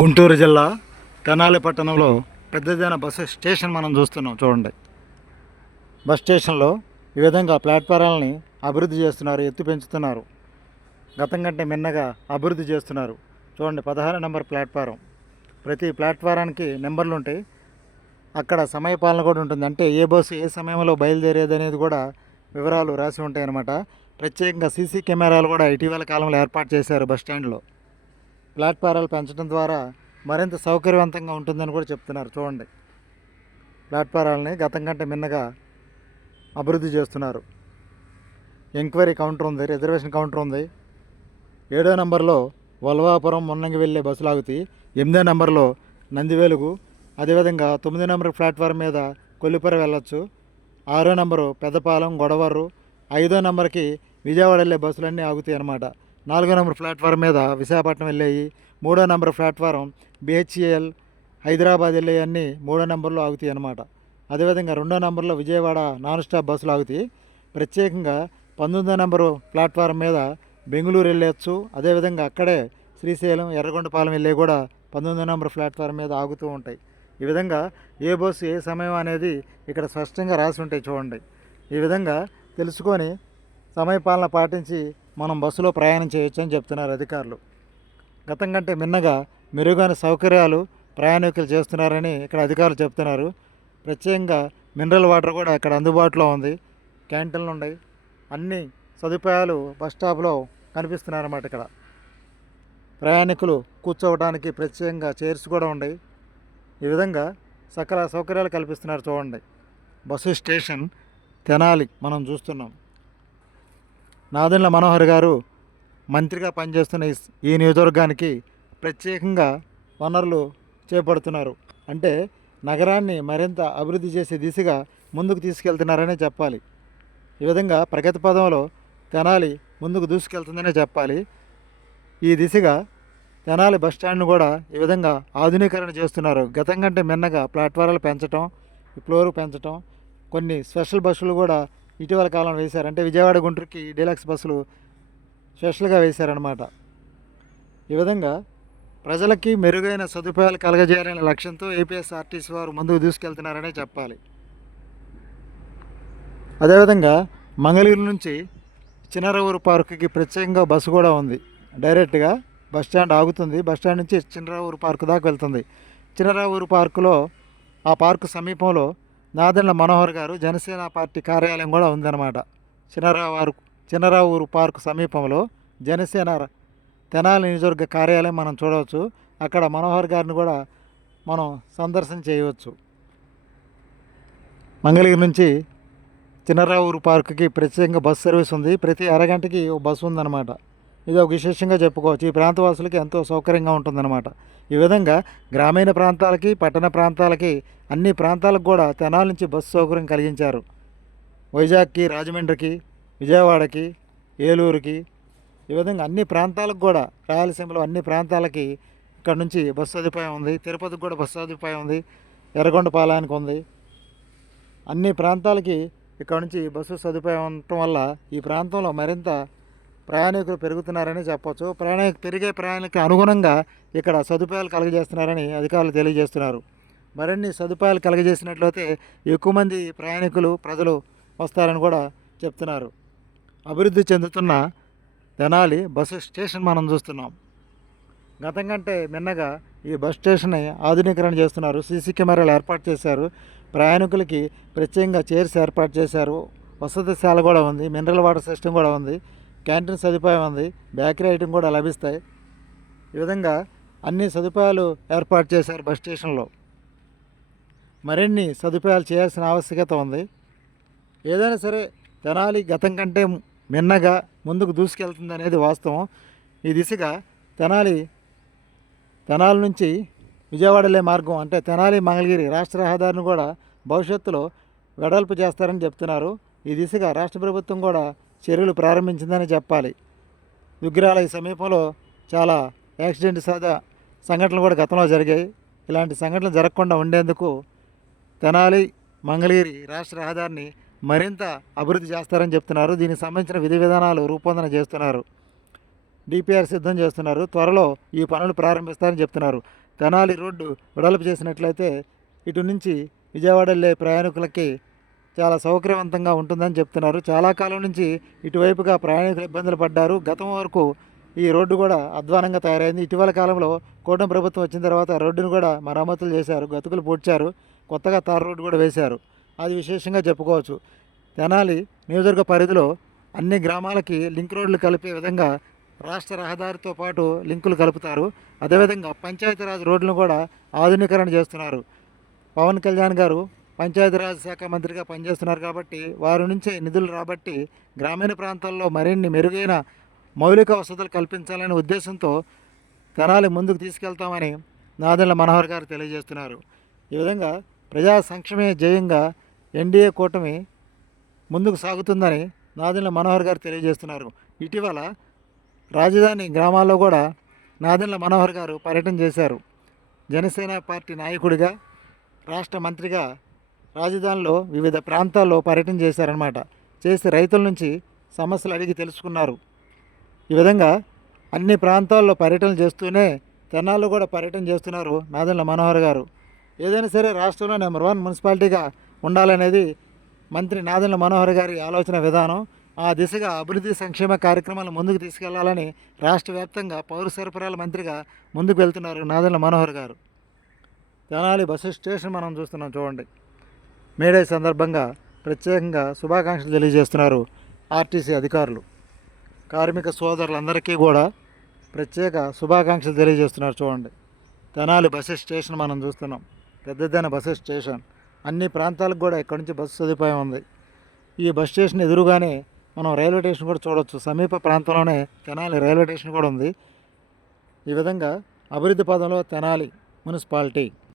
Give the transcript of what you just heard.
గుంటూరు జిల్లా తెనాలి పట్టణంలో పెద్దదైన బస్సు స్టేషన్ మనం చూస్తున్నాం చూడండి. బస్ స్టేషన్లో ఈ విధంగా ప్లాట్ఫారాలని అభివృద్ధి చేస్తున్నారు ఎత్తు పెంచుతున్నారు. గతం కంటే మిన్నగా అభివృద్ధి చేస్తున్నారు. చూడండి పదహారు నెంబర్ ప్లాట్ఫారం. ప్రతి ప్లాట్ఫారానికి నెంబర్లు ఉంటాయి. అక్కడ సమయపాలన కూడా ఉంటుంది. అంటే ఏ బస్సు ఏ సమయంలో బయలుదేరేది అనేది కూడా వివరాలు రాసి ఉంటాయి అన్నమాట ప్రత్యేకంగా సీసీ కెమెరాలు కూడా ఇటీవల కాలంలో ఏర్పాటు చేశారు బస్ స్టాండ్లో. ప్లాట్ఫారాలు పెంచడం ద్వారా మరింత సౌకర్యవంతంగా ఉంటుందని కూడా చెప్తున్నారు. చూడండి. ప్లాట్ఫారాలని గతం కంటే మిన్నగా అభివృద్ధి చేస్తున్నారు. ఎంక్వైరీ కౌంటర్ ఉంది రిజర్వేషన్ కౌంటర్ ఉంది. ఏడో నెంబర్లో వల్వాపురం మున్నంగి వెళ్ళే బస్సులు ఆగుతాయి. ఎనిమిదో నెంబర్లో నందివేలుగు. అదేవిధంగా తొమ్మిదో నెంబర్ ప్లాట్ఫారం మీద కొల్లిపర వెళ్ళొచ్చు. ఆరో నెంబరు పెద్దపాలెం గొడవరు. ఐదో నెంబర్కి విజయవాడ వెళ్ళే బస్సులన్నీ ఆగుతాయి అన్నమాట. నాలుగో నెంబర్ ప్లాట్ఫారం మీద విశాఖపట్నం వెళ్ళాయి మూడో నెంబర్ ప్లాట్ఫారం బిహెచ్ఎల్ హైదరాబాద్ వెళ్ళే అన్నీ మూడో నెంబర్లో ఆగుతాయి అన్నమాట. అదేవిధంగా రెండో నెంబర్లో విజయవాడ నాన్ స్టాప్ బస్సులు ఆగుతాయి. ప్రత్యేకంగా పంతొమ్మిదో నెంబరు ప్లాట్ఫారం మీద బెంగళూరు వెళ్ళొచ్చు. అదేవిధంగా అక్కడే శ్రీశైలం ఎర్రగొండపాలెం వెళ్ళే కూడా పంతొమ్మిదో నెంబర్ ప్లాట్ఫారం మీద ఆగుతూ ఉంటాయి. ఈ విధంగా ఏ బస్సు ఏ సమయం అనేది ఇక్కడ స్పష్టంగా రాసి ఉంటాయి చూడండి. ఈ విధంగా తెలుసుకొని సమయపాలన పాటించి మనం బస్సులో ప్రయాణం చేయొచ్చు అని చెప్తున్నారు అధికారులు. గతం కంటే మిన్నగా మెరుగైన సౌకర్యాలు ప్రయాణికులు చేస్తున్నారని ఇక్కడ అధికారులు చెప్తున్నారు. ప్రత్యేకంగా మినరల్ వాటర్ కూడా ఇక్కడ అందుబాటులో ఉంది. క్యాంటీన్లు ఉన్నాయి. అన్ని సదుపాయాలు బస్ స్టాప్లో కనిపిస్తున్నారన్నమాట ఇక్కడ. ప్రయాణికులు కూర్చోవడానికి ప్రత్యేకంగా చైర్స్ కూడా ఉన్నాయి. ఈ విధంగా సకల సౌకర్యాలు కల్పిస్తున్నారు చూడండి. బస్సు స్టేషన్ తెనాలి మనం చూస్తున్నాం. నాదెండ్ల మనోహర్ గారు మంత్రిగా పనిచేస్తున్న ఈ- నియోజకవర్గానికి ప్రత్యేకంగా వనరులు చేపడుతున్నారు. అంటే నగరాన్ని మరింత అభివృద్ధి చేసే దిశగా ముందుకు తీసుకెళ్తున్నారనే చెప్పాలి. ఈ విధంగా ప్రగతి పదంలో తెనాలి ముందుకు దూసుకెళ్తుందనే చెప్పాలి. ఈ దిశగా తెనాలి బస్ స్టాండ్ను కూడా ఈ విధంగా ఆధునీకరణ చేస్తున్నారు. గతం కంటే మిన్నగా ప్లాట్ఫారాలు పెంచడం ఫ్లోర్ పెంచడం కొన్ని స్పెషల్ బస్సులు కూడా ఇటీవల కాలంలో వేశారు. అంటే విజయవాడ గుంటూరుకి డీలక్స్ బస్సులు స్పెషల్గా వేశారనమాట ఈ విధంగా ప్రజలకి మెరుగైన సదుపాయాలు కలగజేయాలనే లక్ష్యంతో ఏపీఎస్ఆర్టీసీ వారు ముందుకు తీసుకెళ్తున్నారనే చెప్పాలి. అదేవిధంగా మంగళగిరి నుంచి చిన్నరవూరు పార్కుకి ప్రత్యేకంగా బస్సు కూడా ఉంది. డైరెక్ట్గా బస్ స్టాండ్ ఆగుతుంది. బస్ స్టాండ్ నుంచి చిన్నరావూరు పార్కు దాకా వెళ్తుంది. చిన్నరావూరు పార్కులో ఆ పార్కు సమీపంలో నాదెండ్ల మనోహర్ గారు జనసేన పార్టీ కార్యాలయం కూడా ఉందన్నమాట. చిన్నరావారు చిన్నరావూరు పార్కు సమీపంలో జనసేన తెనాలి నియోజకవర్గ కార్యాలయం మనం చూడవచ్చు. అక్కడ మనోహర్ గారిని కూడా మనం సందర్శన చేయవచ్చు. మంగళగిరి నుంచి చిన్నరావూరు పార్కుకి ప్రత్యేకంగా బస్ సర్వీస్ ఉంది. ప్రతి అరగంటకి ఓ బస్సు ఉందన్నమాట. ఇది ఒక విశేషంగా చెప్పుకోవచ్చు. ఈ ప్రాంతవాసులకి ఎంతో సౌకర్యంగా ఉంటుందన్నమాట. ఈ విధంగా గ్రామీణ ప్రాంతాలకి పట్టణ ప్రాంతాలకి అన్ని ప్రాంతాలకు కూడా తెనాల నుంచి బస్సు సౌకర్యం కలిగించారు. వైజాగ్కి రాజమండ్రికి విజయవాడకి ఏలూరుకి ఈ విధంగా అన్ని ప్రాంతాలకు కూడా రాయలసీమలో అన్ని ప్రాంతాలకి ఇక్కడ నుంచి బస్సు సదుపాయం ఉంది. తిరుపతికి కూడా బస్సు సదుపాయం ఉంది. ఎర్రగొండపాలయానికి ఉంది. అన్ని ప్రాంతాలకి ఇక్కడ నుంచి బస్సు సదుపాయం ఉండటం వల్ల ఈ ప్రాంతంలో మరింత ప్రయాణికులు పెరుగుతున్నారని చెప్పవచ్చు ప్రయాణి పెరిగే ప్రయాణికి అనుగుణంగా ఇక్కడ సదుపాయాలు కలుగజేస్తున్నారని అధికారులు తెలియజేస్తున్నారు. మరిన్ని సదుపాయాలు కలుగజేసినట్లయితే ఎక్కువ మంది ప్రయాణికులు ప్రజలు వస్తారని కూడా చెప్తున్నారు. అభివృద్ధి చెందుతున్న తెనాలి బస్సు స్టేషన్ మనం చూస్తున్నాం. గతం కంటే మిన్నగా ఈ బస్ స్టేషన్ని ఆధునీకరణ చేస్తున్నారు. సీసీ కెమెరాలు ఏర్పాటు చేశారు. ప్రయాణికులకి ప్రత్యేకంగా చైర్స్ ఏర్పాటు చేశారు. వసతిశాల కూడా ఉంది. మినరల్ వాటర్ సిస్టమ్ కూడా ఉంది. క్యాంటీన్ సదుపాయం ఉంది. బేకరీ ఐటమ్ కూడా లభిస్తాయి. ఈ విధంగా అన్ని సదుపాయాలు ఏర్పాటు చేశారు బస్ స్టేషన్లో. మరిన్ని సదుపాయాలు చేయాల్సిన ఆవశ్యకత ఉంది. ఏదైనా సరే తెనాలి గతం కంటే మిన్నగా ముందుకు దూసుకెళ్తుంది అనేది వాస్తవం. ఈ దిశగా తెనాలి తెనాలి నుంచి విజయవాడ మార్గం. అంటే తెనాలి మంగళగిరి రాష్ట్ర రహదారిని కూడా భవిష్యత్తులో వెడల్పు చేస్తారని చెప్తున్నారు. ఈ దిశగా రాష్ట్ర ప్రభుత్వం కూడా చర్యలు ప్రారంభించిందని చెప్పాలి. విగ్రహాలయ సమీపంలో చాలా యాక్సిడెంట్ సాదా సంఘటనలు కూడా గతంలో జరిగాయి. ఇలాంటి సంఘటనలు జరగకుండా ఉండేందుకు తెనాలి మంగళగిరి రాష్ట్ర రహదారిని మరింత అభివృద్ధి చేస్తారని చెప్తున్నారు. దీనికి సంబంధించిన విధి విధానాలు రూపొందన చేస్తున్నారు. డిపిఆర్ సిద్ధం చేస్తున్నారు. త్వరలో ఈ పనులు ప్రారంభిస్తారని చెప్తున్నారు. తెనాలి రోడ్డు వెడల్పు చేసినట్లయితే ఇటు నుంచి విజయవాడ వెళ్ళే ప్రయాణికులకి చాలా సౌకర్యవంతంగా ఉంటుందని చెప్తున్నారు. చాలా కాలం నుంచి ఇటువైపుగా ప్రయాణికులు ఇబ్బందులు పడ్డారు. గతం వరకు ఈ రోడ్డు కూడా అధ్వానంగా తయారైంది. ఇటీవల కాలంలో కూటమి ప్రభుత్వం వచ్చిన తర్వాత రోడ్డును కూడా మరమ్మతులు చేశారు. గతుకులు పూడ్చారు. కొత్తగా తార్ రోడ్డు కూడా వేశారు. అది విశేషంగా చెప్పుకోవచ్చు. తెనాలి నియోజకవర్గ పరిధిలో అన్ని గ్రామాలకి లింక్ రోడ్లు కలిపే విధంగా రాష్ట్ర రహదారితో పాటు లింకులు కలుపుతారు. అదేవిధంగా పంచాయతీరాజ్ రోడ్లను కూడా ఆధునీకరణ చేస్తున్నారు. పవన్ కళ్యాణ్ గారు పంచాయతీరాజ్ శాఖ మంత్రిగా పనిచేస్తున్నారు కాబట్టి వారి నుంచి నిధులు రాబట్టి గ్రామీణ ప్రాంతాల్లో మరిన్ని మెరుగైన మౌలిక వసతులు కల్పించాలనే ఉద్దేశంతో తెనాలి ముందుకు తీసుకెళ్తామని నాదెండ్ల మనోహర్ గారు తెలియజేస్తున్నారు. ఈ విధంగా ప్రజా సంక్షేమే జయంగా ఎన్డీఏ కూటమి ముందుకు సాగుతుందని నాదెండ్ల మనోహర్ గారు తెలియజేస్తున్నారు. ఇటీవల రాజధాని గ్రామాల్లో కూడా నాదెండ్ల మనోహర్ గారు పర్యటన చేశారు. జనసేన పార్టీ నాయకుడిగా రాష్ట్ర మంత్రిగా రాజధానిలో వివిధ ప్రాంతాల్లో పర్యటన చేశారనమాట చేసి రైతుల నుంచి సమస్యలు అడిగి తెలుసుకున్నారు. ఈ విధంగా అన్ని ప్రాంతాల్లో పర్యటనలు చేస్తూనే తెనాల్లో కూడా పర్యటన చేస్తున్నారు నాదెండ్ల మనోహర్ గారు. ఏదైనా సరే రాష్ట్రంలో నెంబర్ వన్ మున్సిపాలిటీగా ఉండాలనేది మంత్రి నాదెండ్ల మనోహర్ గారి ఆలోచన విధానం ఆ దిశగా అభివృద్ధి సంక్షేమ కార్యక్రమాలను ముందుకు తీసుకెళ్ళాలని రాష్ట్ర వ్యాప్తంగా పౌర సరఫరాల మంత్రిగా ముందుకు వెళ్తున్నారు నాదెండ్ల మనోహర్ గారు. తెనాలి బస్సు స్టేషన్ మనం చూస్తున్నాం చూడండి. మేడే సందర్భంగా ప్రత్యేకంగా శుభాకాంక్షలు తెలియజేస్తున్నారు ఆర్టీసీ అధికారులు. కార్మిక సోదరులందరికీ కూడా ప్రత్యేక శుభాకాంక్షలు తెలియజేస్తున్నారు చూడండి. తెనాలి బస్సు స్టేషన్ మనం చూస్తున్నాం. పెద్దదైన బస్సు స్టేషన్. అన్ని ప్రాంతాలకు కూడా ఇక్కడ నుంచి బస్సు సదుపాయం ఉంది. ఈ బస్ స్టేషన్ ఎదురుగానే మనం రైల్వే స్టేషన్ కూడా చూడవచ్చు సమీప ప్రాంతంలోనే తెనాలి రైల్వే స్టేషన్ కూడా ఉంది. ఈ విధంగా అభివృద్ధి పదంలో తెనాలి మున్సిపాలిటీ